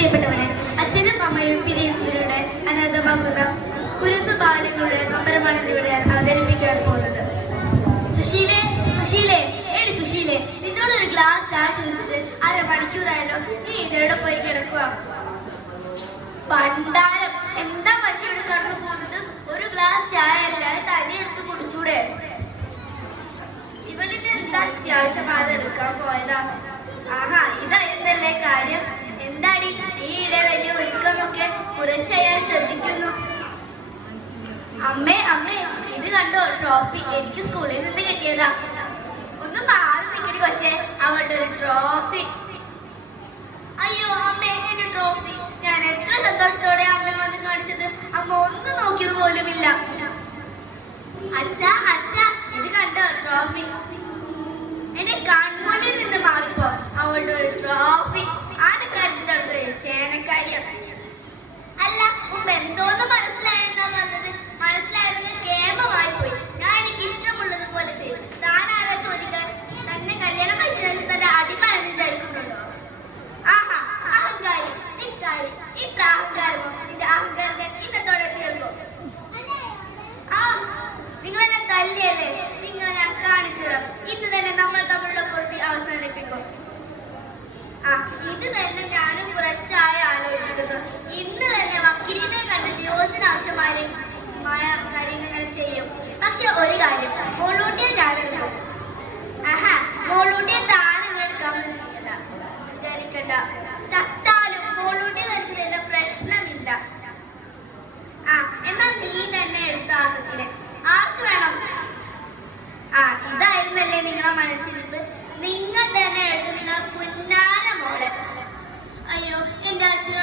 പ്രിയപ്പെട്ടവരെ, അച്ഛനും അമ്മയും പിരിയുന്നതിലൂടെ അനാഥമാകുന്ന കുരുന്നു ബാല്യങ്ങളുടെ നമ്പരമാണ് ഇവിടെ അവതരിപ്പിക്കാൻ പോകുന്നത്. സുശീലേ, സുശീലേ, ഏടി സുശീലേ, നിന്നോടൊരു ഗ്ലാസ് ചായ ചോദിച്ചിട്ട് അരമണിക്കൂറായാലോ, നീ ഇതിലൂടെ പോയി കിടക്കുക. പണ്ടാരം, എന്താ മനുഷ്യരോട് കടന്നു പോകുന്നത്? ഒരു ഗ്ലാസ് ചായ അല്ലാതെ തനി എടുത്ത് കുടിച്ചൂടെ? ഇവളിത് എന്താ അത്യാവശ്യമായത് എടുക്കാൻ പോയതാ? ആഹാ, ഇതായിരുന്നല്ലേ കാര്യം. എന്താടി ഈയിടെ വലിയ ഒരുക്കമൊക്കെ കുറച്ചയാൾ ശ്രദ്ധിക്കുന്നു. അമ്മേ അമ്മേ, ഇത് കണ്ടോ ട്രോഫി? എനിക്ക് സ്കൂളിൽ നിന്ന് കിട്ടിയതാ. ഒന്ന് മാറി നിൽക്കടി കൊച്ചേ, അവളുടെ ഒരു ട്രോഫി. അയ്യോ അമ്മേ, എന്റെ ട്രോഫി. ഞാൻ എത്ര സന്തോഷത്തോടെ അമ്മ വന്ന് കാണിച്ചത്, അമ്മ ഒന്നും നോക്കിയത് പോലുമില്ല. അച്ഛാ അച്ഛാ, ഇത് കണ്ടോ ട്രോഫി? എന്റെ കൺമുന്നിൽ നിന്ന് മാറിപ്പോ അവളുടെ ഒരു ട്രോഫി. ആനക്കാര്യത്തിന്റെ അടുത്ത് ചേനക്കാര്യം. അല്ല, മുമ്പ് എന്തോന്ന് മനസ്സിലായെന്നാ പറഞ്ഞത്? മനസ്സിലായത് കേമമായി പോയി. ഞാൻ എനിക്ക് ഇഷ്ടമുള്ളത് പോലെ ചെയ്യും. താൻ ആരാ ചോദിക്കാൻ? തന്നെ കല്യാണം കഴിച്ചു തന്റെ അടിമയാണെന്ന് വിചാരിക്കുന്നുണ്ടോ? ആഹാ, അഹങ്കാരി, ധിക്കാരി. ഇത്ര അഹങ്കാരമോ? നിന്റെ അഹങ്കാരം ഞാൻ ഇന്നത്തോടെ തീർക്കും. ആ, നിങ്ങളെന്നെ തല്ലിയല്ലേ? നിങ്ങളെ ഞാൻ കാണിച്ചു തരാം. ഇന്ന് തന്നെ നമ്മൾ തമ്മിലുള്ള പൊറുതി അവസാനിപ്പിക്കും. ആ, ഇത് തന്നെ ഞാനും കുറച്ചായി ആലോചിക്കുന്നത്. ഇന്ന് തന്നെ വക്കീലിനെ കണ്ട് ഡിവോഴ്സിന് ആവശ്യമായ കാര്യങ്ങൾ ചെയ്യും. പക്ഷെ ഒരു കാര്യം, മോളൂട്ടിയെ ഞാനെടുക്കും. ആഹാ, മോളൂട്ടിയെ താനെങ്ങനെ എടുക്കാമെന്ന് വിചാരിക്കണ്ട. ചത്താലും മോളൂട്ടിയെ തരത്തിലുള്ള പ്രശ്നമില്ല. ആ, എന്നാൽ നീ തന്നെ എടുത്ത ആ സത്തിനെ ആർക്ക് വേണം? ആ, ഇതായിരുന്നല്ലേ നിങ്ങളെ മനസ്സിലിപ്പ്? നിങ്ങൾ തന്നെ എടുത്ത് നിങ്ങളെ പുന്നാര മോളെ. അയ്യോ, എന്റെ അച്ഛൻ